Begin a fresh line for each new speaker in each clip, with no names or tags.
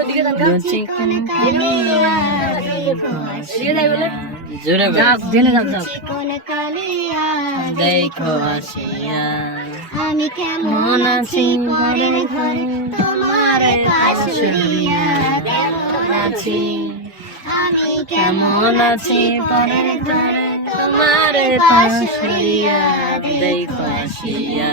ওদিকে
দেখো
আমি কেমন আছি? পরের ঘরে তোমার পাশুরিয়া কেমন আছি? আমি
কেমন আছি? পরের ঘরে তোমার পাশরিয়া দেখো আসিয়া।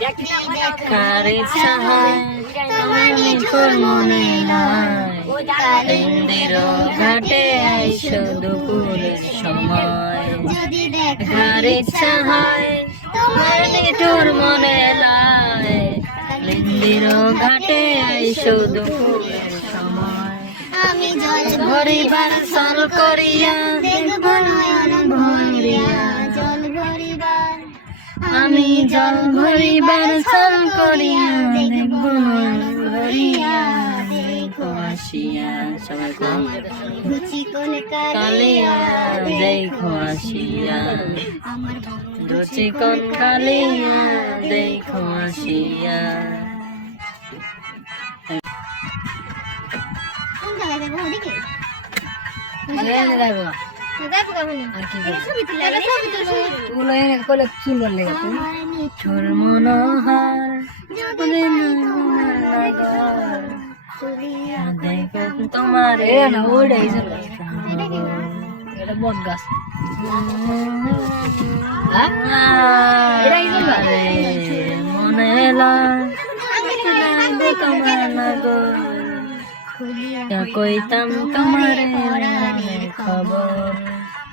কারে
তোমার নিঠুর মনে নাই।
ইন্দির ঘাটে আইসো দুপুরের সময়।
যদি দেখা
দেখার তোমার নিঠুর মনে লাই ঘাটে আইসো দুপুরের সময়।
আমি জল
ভরিবার সল করিয়া
দেখব নয়ন জল ভরিবার
সল করিয়া দেখব নয়ন ভরিয়া দেখো আসিয়া সবাই কম।
ঘুচি কোন
কালিয়া দেখো আসিয়া। কোন কালিয়া দেখো। তোমার
জন্য এটা বট গাছ
কইতাম তোমার খবর।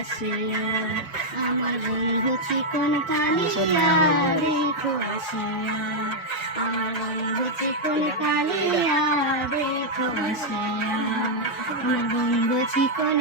খুয়াশিয়া আমার বন্ধু চিকন কালিয়া দেখো খুয়াশিয়া আমার বন্ধু চিকন কালিয়া রে খুয়াশিয়া আমার বন্ধু চিকন